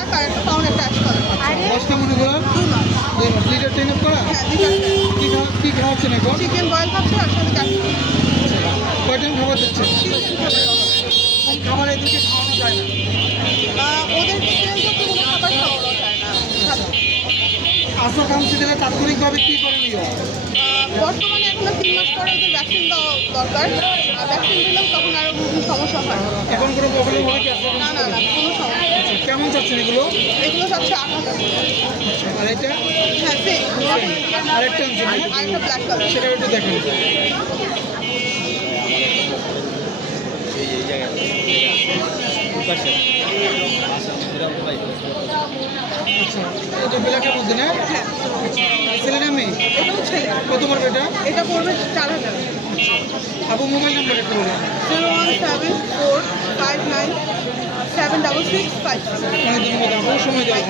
Black আর একটা pound একটা ash colour বয়স কেমন এগুলো দুই মাস। দুই মাস লিটার ট্রেন করা? হ্যাঁ কি খাওয়া কি খাওয়াচ্ছেন এখন চিকেন বয়েল খাচ্ছে আর সাথে ক্যাপসিকাম কয় খাবার এদেরকে খাওয়ানো যায় না। ওদের তেলযুক্ত কোনো খাবার খাওয়ানো যায় না। সাথে। কাউন্সিলে তাৎক্ষণিকভাবে কি করণীয় বর্তমানে এখনও তিন মাস পরে ওদের ভ্যাকসিন দেওয়া দরকার। ভ্যাকসিন দিলেও তখন আরও সমস্যা হয়। এখন কোনো প্রবলেম হয় না না না কোনো কেমন চাচ্ছেন এগুলো? এগুলো যাচ্ছে আট হাজার আর এটা? হ্যাঁ আরেকটা? আরেকটা ব্ল্যাক কালার সেটা একটু দেখেন। আচ্ছা এটা ব্ল্যাকের মধ্যে না? হ্যাঁ। ছেলে না মেয়ে? কত পড়বে এটা? এটা পড়বে চার হাজার। আপু মোবাইল নাম্বার একটু বলুন। Zero one seven four five nine seven double six five অনেক ধন্যবাদ আপু সময় দেওয়া